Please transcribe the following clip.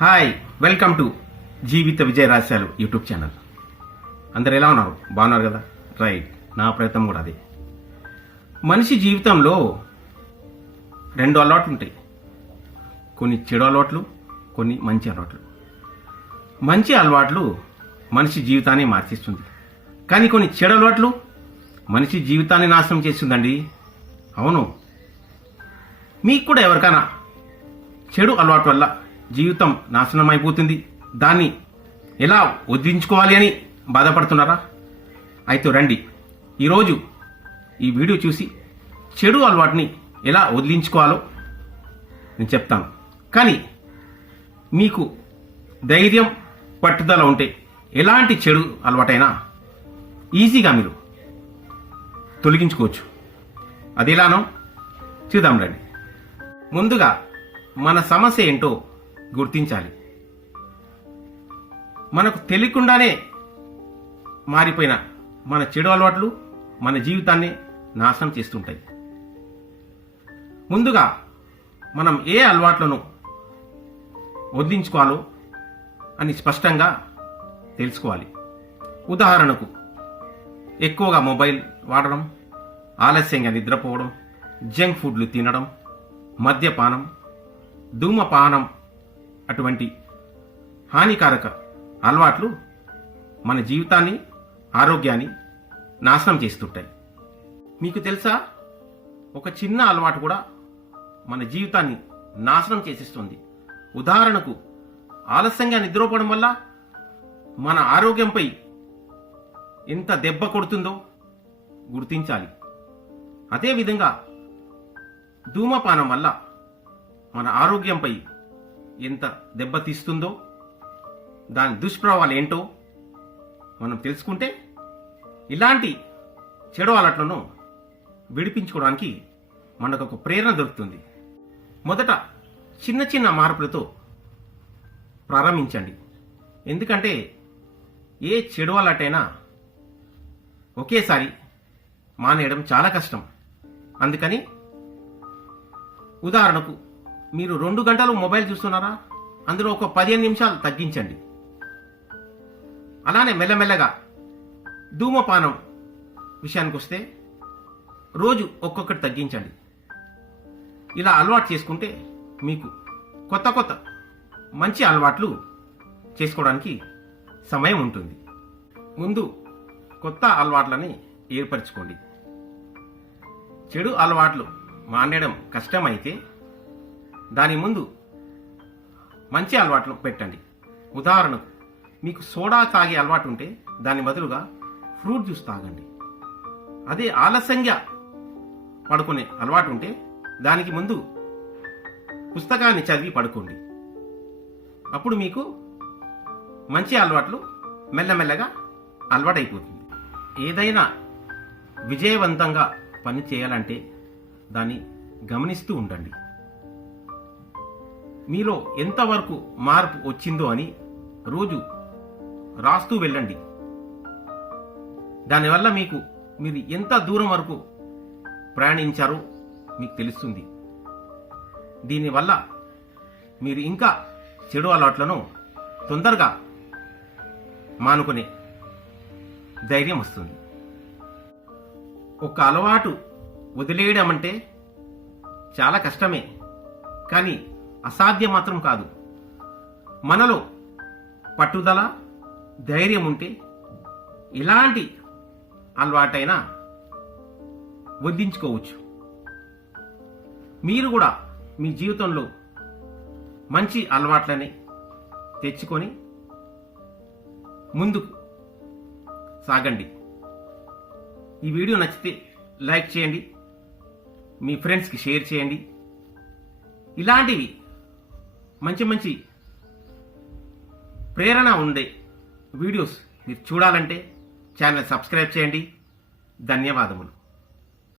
Hi welcome to Jeevitha Vijaya Rahasyalu YouTube channel. అందరు ఎలా ఉన్నారు? బాగున్నారు కదా? రైట్ నా ప్రయత్నం కూడా అదే. మనిషి జీవితంలో రెండు అలవాట్లు ఉంటాయి. కొన్ని చెడు అలవాట్లు కొన్ని మంచి అలవాట్లు. మంచి అలవాట్లు మనిషి జీవితాన్ని మార్చేస్తుంది. కానీ కొన్ని చెడు అలవాట్లు మనిషి జీవితాన్ని నాశనం చేస్తుందండి. అవును. మీకు కూడా ఎవరికైనా చెడు అలవాటు వల్ల జీవితం నాశనం అయిపోతుంది దాన్ని ఎలా వదిలించుకోవాలి అని బాధపడుతున్నారా? అయితే రండి. ఈరోజు ఈ వీడియో చూసి చెడు అలవాటుని ఎలా వదిలించుకోవాలో నేను చెప్తాను. కానీ మీకు ధైర్యం పట్టుదల ఉంటే ఎలాంటి చెడు అలవాటైనా ఈజీగా మీరు తొలగించుకోవచ్చు. అది ఎలానో చూద్దాం రండి. ముందుగా మన సమస్య ఏంటో గుర్తించాలి. మనకు తెలియకుండానే మారిపోయిన మన చెడు అలవాట్లు మన జీవితాన్ని నాశనం చేస్తుంటాయి. ముందుగా మనం ఏ అలవాట్లను వదిలించుకోవాలో అని స్పష్టంగా తెలుసుకోవాలి. ఉదాహరణకు ఎక్కువగా మొబైల్ వాడడం ఆలస్యంగా నిద్రపోవడం జంక్ ఫుడ్లు తినడం మద్యపానం ధూమపానం అటువంటి హానికారక అలవాట్లు మన జీవితాన్ని ఆరోగ్యాన్ని నాశనం చేస్తుంటాయి. మీకు తెలుసా? ఒక చిన్న అలవాటు కూడా మన జీవితాన్ని నాశనం చేసేస్తుంది. ఉదాహరణకు ఆలస్యంగా నిద్రపోవడం వల్ల మన ఆరోగ్యంపై ఎంత దెబ్బ కొడుతుందో గుర్తించాలి. అదేవిధంగా ధూమపానం వల్ల మన ఆరోగ్యంపై ఎంత దెబ్బతీస్తుందో దాని దుష్ప్రభావాలు ఏంటో మనం తెలుసుకుంటే ఇలాంటి చెడు అలట్లను విడిపించుకోవడానికి మనకు ఒక ప్రేరణ దొరుకుతుంది. మొదట చిన్న చిన్న మార్పులతో ప్రారంభించండి. ఎందుకంటే ఏ చెడు అలటైనా ఒకేసారి మానేయడం చాలా కష్టం. అందుకని ఉదాహరణకు మీరు రెండు గంటలు మొబైల్ చూస్తున్నారా? అందులో ఒక పదిహేను నిమిషాలు తగ్గించండి. అలానే మెల్లమెల్లగా ధూమపానం విషయానికి వస్తే రోజు ఒక్కొక్కటి తగ్గించండి. ఇలా అలవాటు చేసుకుంటే మీకు కొత్త కొత్త మంచి అలవాట్లు చేసుకోవడానికి సమయం ఉంటుంది. ముందు కొత్త అలవాట్లని ఏర్పరచుకోండి. చెడు అలవాట్లు మానేయడం కష్టమైతే దాని ముందు మంచి అలవాట్లు పెట్టండి. ఉదాహరణకు మీకు సోడా తాగే అలవాటు ఉంటే దాని బదులుగా ఫ్రూట్ జ్యూస్ తాగండి. అదే ఆలస్యంగా పడుకునే అలవాటు ఉంటే దానికి ముందు పుస్తకాన్ని చదివి పడుకోండి. అప్పుడు మీకు మంచి అలవాట్లు మెల్లమెల్లగా అలవాటైపోతుంది. ఏదైనా విజయవంతంగా పని చేయాలంటే దాన్ని గమనిస్తూ ఉండండి. మీలో ఎంతవరకు మార్పు వచ్చిందో అని రోజు రాస్తూ వెళ్ళండి. దానివల్ల మీకు మీరు ఎంత దూరం వరకు ప్రయాణించారో మీకు తెలుస్తుంది. దీనివల్ల మీరు ఇంకా చెడు అలవాట్లను తొందరగా మానుకునే ధైర్యం వస్తుంది. ఒక అలవాటు వదిలేయడం అంటే చాలా కష్టమే. కానీ అసాధ్యం మాత్రం కాదు. మనలో పట్టుదల ధైర్యం ఉంటే ఎలాంటి అలవాటైనా వదిలించుకోవచ్చు మీరు కూడా మీ జీవితంలో మంచి అలవాట్లని తెచ్చుకొని ముందుకు సాగండి. ఈ వీడియో నచ్చితే లైక్ చేయండి మీ ఫ్రెండ్స్కి షేర్ చేయండి. ఇలాంటివి మంచి మంచి ప్రేరణ ఉండే వీడియోస్ మీరు చూడాలంటే ఛానల్ సబ్స్క్రైబ్ చేయండి. ధన్యవాదములు.